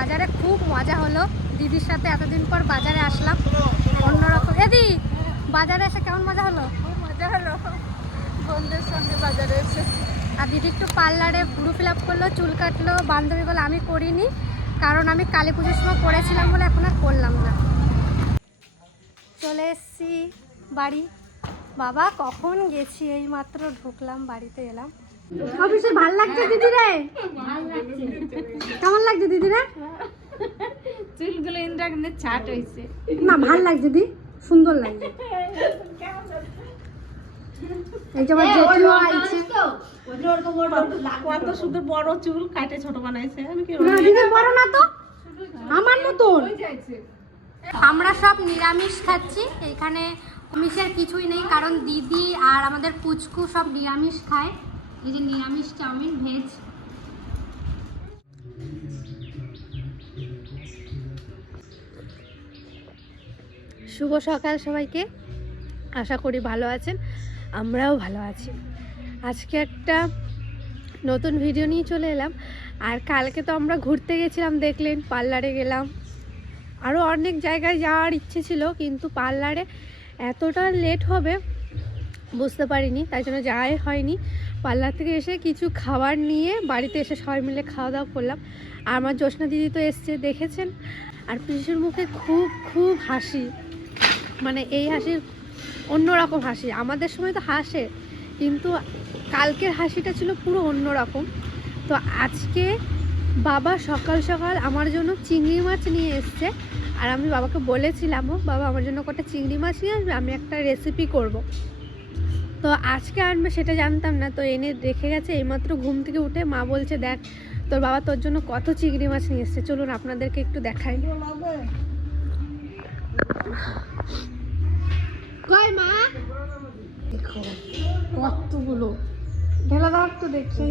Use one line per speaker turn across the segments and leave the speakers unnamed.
বাজারে খুব মজা হলো। দিদির সাথে এতদিন পর বাজারে আসলাম। অন্যরকম এদি বাজারে এসে কেমন মজা হলো?
খুব মজা হলো। বন্ধুদের সঙ্গে বাজারে এসে।
আর দিদি একটু পার্লারে পুরো ফিল আপ করল চুল কাটলো বান্ধবী বলে আমি করিনি। কারণ আমি কালী পুজোর সময় করেছিলাম বলে এখন আর করলাম না। চলে এসছি বাড়ি। বাবা কখন গেছি? এই মাত্র ঢুকলাম বাড়িতে এলাম। অফিসে ভালো লাগছে দিদি রে? কেমন লাগছে দিদি রে?
চুলগুলো ইন্দ্রাগ্নের ছাট হয়েছে।
না ভালো লাগছে দি সুন্দর লাগছে। এই যে আমার জেঠিমা আইছে।
কত সুন্দর বড় চুল কাটে ছোট বানাইছে। আমি কি
না দিদি বড় না তো? আমার মতন? আমরা সব নিরামিষ খাচ্ছি। এখানে আমিষের কিছুই নেই কারণ দিদি আর আমাদের পুচকু সব নিরামিষ খায়। এই যে নিরামিষ চাউমিন, ভেজ। শুভ সকাল সবাইকে। আশা করি ভালো আছেন। আমরাও ভালো আছি। আজকে একটা নতুন ভিডিও নিয়ে চলে এলাম। আর কালকে তো আমরা ঘুরতে গেছিলাম, দেখলেন, পার্লারে গেলাম। আরও অনেক জায়গায় যাওয়ার ইচ্ছে ছিল, কিন্তু পার্লারে এতটা লেট হবে বুঝতে পারিনি, তাই জন্য যাওয়াই হয়নি। পার্লার থেকে এসে কিছু খাবার নিয়ে বাড়িতে এসে সবাই মিলে খাওয়া দাওয়া করলাম। আর আমার জ্যোৎস্না দিদি তো এসছে, দেখেছেন? আর পিসির মুখে খুব খুব হাসি। মানে এই হাসির অন্যরকম হাসি। আমাদের সময় তো হাসে, কিন্তু কালকের হাসিটা ছিল পুরো অন্যরকম। তো আজকে বাবা সকাল সকাল আমার জন্য চিংড়ি মাছ নিয়ে এসছে। আর আমি বাবাকে বলেছিলামও, বাবা, আমার জন্য কটা চিংড়ি মাছ নিয়ে আসবে? আমি একটা রেসিপি করব। তো আজকে আনবে সেটা জানতাম না। তো এনে রেখে গেছে এইমাত্র ঘুম থেকে উঠে মা বলছে, দেখ, তোর বাবা তোর জন্য কত চিংড়ি মাছ নিয়ে এসছে। চলুন আপনাদেরকে একটু দেখাই। মা? দেখো ঢেলা দাও দেখি।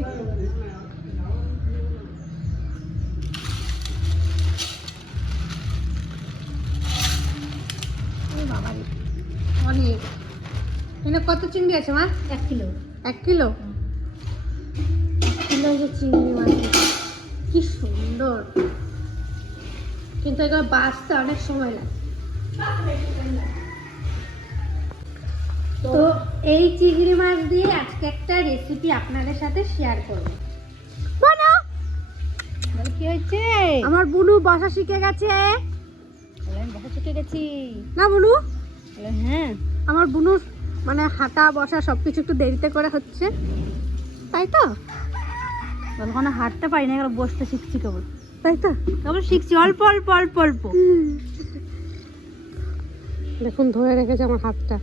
বাবারে, অনেক। এখানে কত চিংড়ি আছে মা? এক কিলো। এক কিলো? কিলো যে চিংড়ি মাছ কি সুন্দর। কিন্তু এগুলো বাঁচতে অনেক সময় লাগে। তো এই চিংড়ি মাছ দিয়ে আজকে একটা রেসিপি আপনাদের সাথে শেয়ার করব। বানা
কি হয়েছে?
আমার বুনু বসা শিখে গেছে।
আমি বসা শিখে গেছি।
না বুনু?
হ্যাঁ।
আমার বুনুর মানে হাঁটা বসা সব কিছু একটু দেরিতে করে হচ্ছে। তাই তো?
ওখানে হাঁটতে পারি না এগুলো বসতে শিখছি কেবল।
তাই তো?
কেবল শিখছি অল্প অল্প অল্প অল্প।
দেখুন ধরে রেখেছে আমার হাতটা।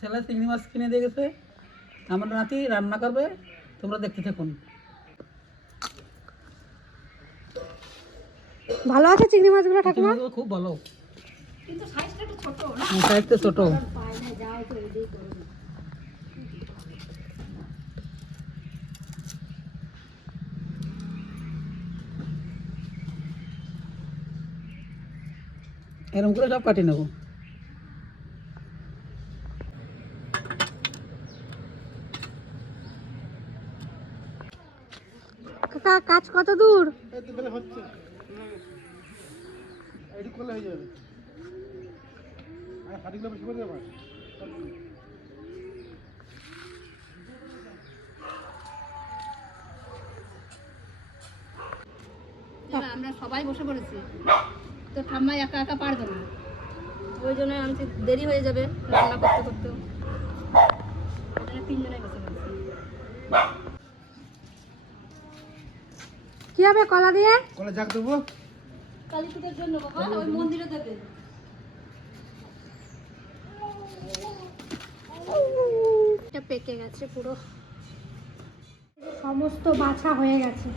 ছেলে চিংড়ি মাছ কিনে দিয়ে গেছে। আমার নাতি রান্না করবে। তোমরা দেখতে থাকুন।
ভালো আছে চিংড়ি মাছগুলো ঠাকুমা?
খুব ভালো। সাইজটা ছোট এরকম করে সব কাটিয়ে নেব।
কাকা, কাজ কত দূর?
আমরা সবাই বসে পড়েছি। তো ঠাম্মা একা একা পারবে না। ওই জন্য আমি দেরি হয়ে যাবে, রান্না করতে করতে। তিনজনে বসে পড়েছি।
কি হবে কলা দিয়ে?
কলে জাগ দেবো।
কালী পুজোর জন্য বাবা ওই মন্দিরে দেবে
এটা পেকে গেছে পুরো। সমস্ত বাছা হয়ে গেছে।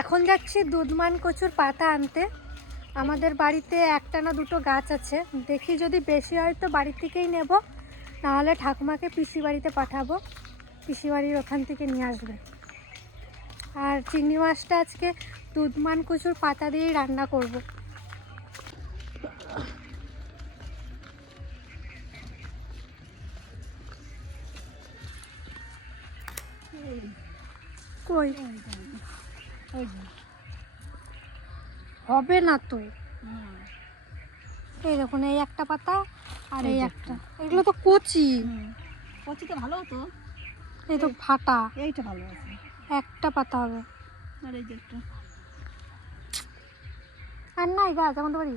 এখন যাচ্ছি দুধমান কচুর পাতা আনতে। আমাদের বাড়িতে একটা না দুটো গাছ আছে। দেখি যদি বেশি হয় তো বাড়ি থেকেই নেব। নাহলে ঠাকুমাকে পিসি বাড়িতে পাঠাবো। পিসি বাড়ির ওখান থেকে নিয়ে আসবে। আর চিংড়ি মাছটা আজকে দুধমান কচুর পাতা দিয়েই রান্না করব। কই? হবে না তো। এই দেখুন এই একটা পাতা আর
এই
একটা। এগুলো তো কচি।
হুম। কচিতে ভালো হতো।
এই তো ফাটা।
এইটা ভালো আছে।
একটা পাতা হবে।
আর এই যে একটা।
আর নাই গাছ আমাদের বাড়ি।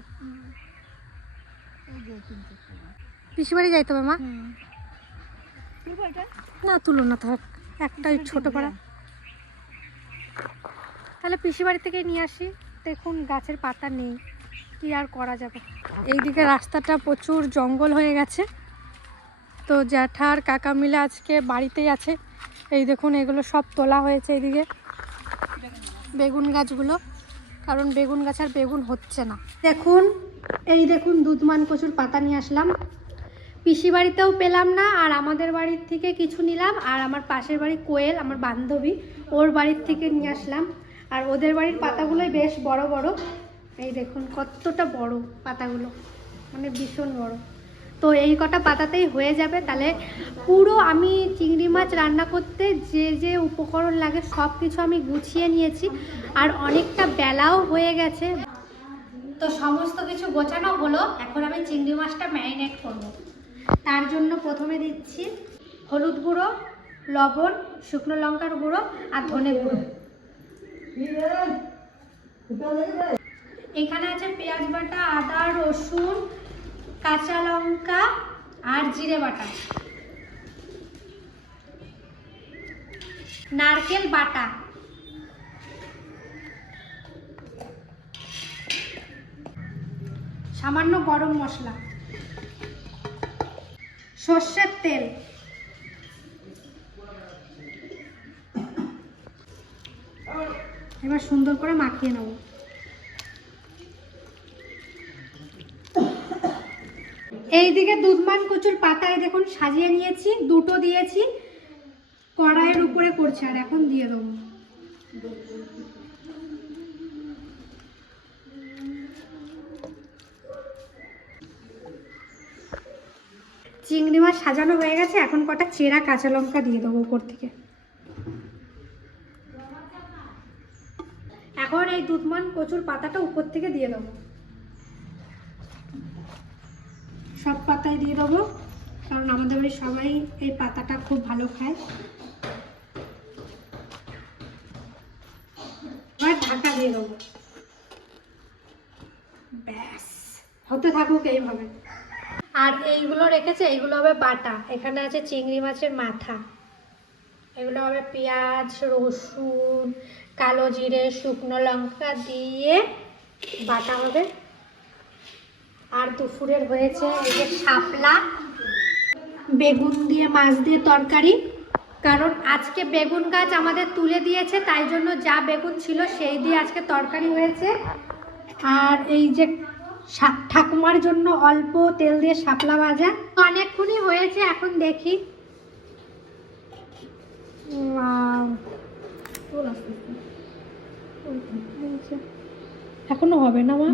পিসি বাড়ি যাইতে হবে মা? না তুলো না থাক। একটাই ছোট পাড়া। তাহলে পিসি বাড়ি থেকে নিয়ে আসি। দেখুন, গাছের পাতা নেই। কি আর করা যাবে? এইদিকে রাস্তাটা প্রচুর জঙ্গল হয়ে গেছে। তো জ্যাঠার কাকা মিলে আজকে বাড়িতেই আছে। এই দেখুন, এগুলো সব তোলা হয়েছে এইদিকে বেগুন গাছগুলো। কারণ বেগুন গাছ আর বেগুন হচ্ছে না। দেখুন, এই দেখুন, দুধমান কচুর পাতা নিয়ে আসলাম। পিসি বাড়িতেও পেলাম না, আর আমাদের বাড়ির থেকে কিছু নিলাম, আর আমার পাশের বাড়ি কোয়েল, আমার বান্ধবী, ওর বাড়ির থেকে নিয়ে আসলাম। আর ওদের বাড়ির পাতাগুলোই বেশ বড় বড়। এই দেখুন, কতটা বড় পাতাগুলো। মানে ভীষণ বড়। তো এই কটা পাতাতেই হয়ে যাবে। তাহলে পুরো আমি চিংড়ি মাছ রান্না করতে যে যে উপকরণ লাগে সব কিছু আমি গুছিয়ে নিয়েছি। আর অনেকটা বেলাও হয়ে গেছে। তো সমস্ত কিছু গোছানো হলো। এখন আমি চিংড়ি মাছটা ম্যারিনেট করব। তার জন্য প্রথমে দিচ্ছি হলুদ গুঁড়ো, লবণ, শুকনো লঙ্কার গুঁড়ো আর ধনে গুঁড়ো। এখানে আছে পেঁয়াজ বাটা, আদা, রসুন, কাঁচা লঙ্কা আর জিরে বাটা। নারকেল বাটা। সামান্য গরম মশলা। সর্ষের তেল। এবার সুন্দর করে মাখিয়ে নেব। এইদিকে দুধমান কচুর পাতায় দেখুন সাজিয়ে নিয়েছি, দুটো দিয়েছি, কড়াইয়ের উপরে করছে, আর এখন দিয়ে দেবো। চিংড়ি মাছ সাজানো হয়ে গেছে, এখন কটা চেরা কাঁচা লঙ্কা দিয়ে দেবো উপর থেকে এখন এই দুধমান কচুর পাতাটা উপর থেকে দিয়ে দেবো সব পাতায় দিয়ে দেবো, কারণ আমাদের বাড়ির সবাই এই পাতাটা খুব ভালো খায়। ঢাকা দিয়ে দেবো। ব্যাস, হতে থাকুক এইভাবে। আর এইগুলো রেখেছে, এইগুলো হবে বাটা। এখানে আছে চিংড়ি মাছের মাথা। এগুলো হবে পেঁয়াজ, রসুন, কালো জিরে, শুকনো লঙ্কা দিয়ে বাটা হবে। আর দুপুরের হয়েছে এই যে শাপলা। বেগুন দিয়ে মাছ দিয়ে তরকারি। কারণ আজকে বেগুন গাছ আমাদের তুলে দিয়েছে, তাই জন্য যা বেগুন ছিল সেই দিয়ে আজকে তরকারি হয়েছে। আর এই যে ঠাকুমার জন্য অল্প তেল দিয়ে শাপলা ভাজা। অনেকক্ষণই হয়েছে, এখন দেখি Wow.
তোল আস্তে আস্তে।
এখনও হবে না মা।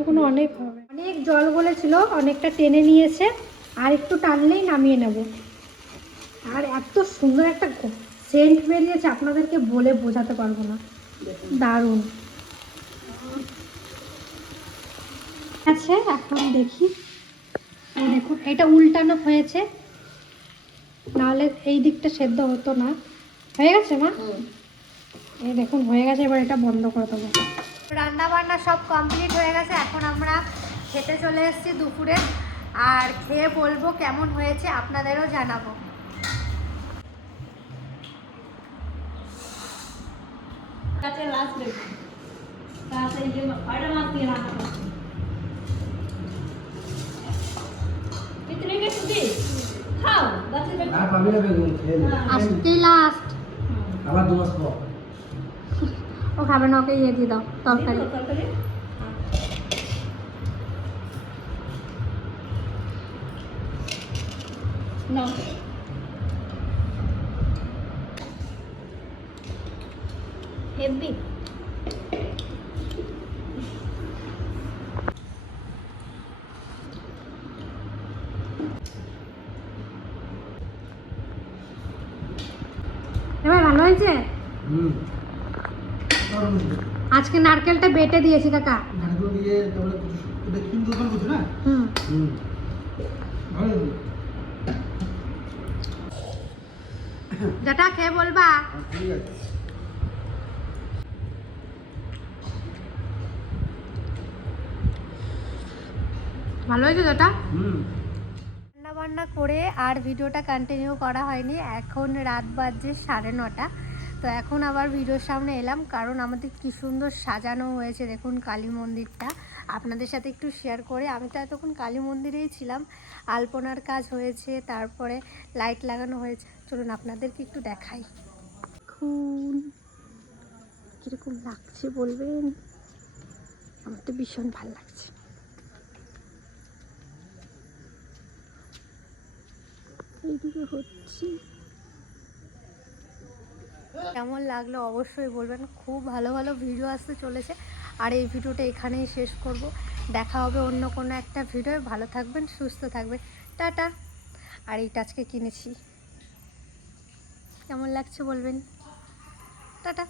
এখনও অনেক হবে। অনেক জল বলেছিল অনেকটা টেনে নিয়েছে আর একটু টানলেই নামিয়ে নেব। আর এত সুন্দর একটা সেন্ট বেরিয়েছে আপনাদেরকে বলে বোঝাতে পারব না। দারুণ। আছে এখন দেখি। দেখুন এটা উল্টানো হয়েছে। নাহলে এই দিকটা সেদ্ধ হতো না। হয়ে গেছে মা? এই দেখুন হয়ে গেছে এবার এটা বন্ধ করে দেবো। রান্না বান্না সব কমপ্লিট হয়ে গেছে। এখন আমরা খেতে চলে এসেছি দুপুরে। আর খেয়ে বলব কেমন হয়েছে আপনাদেরও জানাব।
কাছে লাস্ট খাও
না পাবি না বেগুন খেয়ে
আজকে লাস্ট
আবার দু মাস পর।
ও খাবে না ওকে ইয়ে দিয়ে দাও তরকারি।
না হেভি
হয়েছে? আজকে নারকেলটা বেটে দিয়েছি কাকা।
নারকেল দিয়ে তারপরে এটা কিন্তু না?
হুম।
হুম। ভালো
যেটা খেয়ে বলবা। ভালো হয়েছে যেটা?
হুম।
রান্না বান্না করে আর ভিডিওটা কন্টিনিউ করা হয়নি। এখন রাত বাজছে সাড়ে নটা। তো এখন আবার ভিডিওর সামনে এলাম, কারণ আমাদের কি সুন্দর সাজানো হয়েছে, দেখুন কালী মন্দিরটা। আপনাদের সাথে একটু শেয়ার করে, আমি তো এতক্ষণ কালী মন্দিরেই ছিলাম। আলপনার কাজ হয়েছে, তারপরে লাইট লাগানো হয়েছে। চলুন আপনাদেরকে একটু দেখাই। দেখুন, কীরকম লাগছে বলবেন? আমার তো ভীষণ ভালো লাগছে। এইদিকে হচ্ছে কেমন লাগল অবশ্যই বলবেন। খুব ভালো ভালো ভিডিও আসতে চলেছে। আর এই ভিডিওটা এখানেই শেষ করব। দেখা হবে অন্য কোনো একটা ভিডিও ভালো থাকবেন, সুস্থ থাকবেন। টাটা। আর এইটা আজকে কিনেছি। কেমন লাগছে বলবেন? টাটা।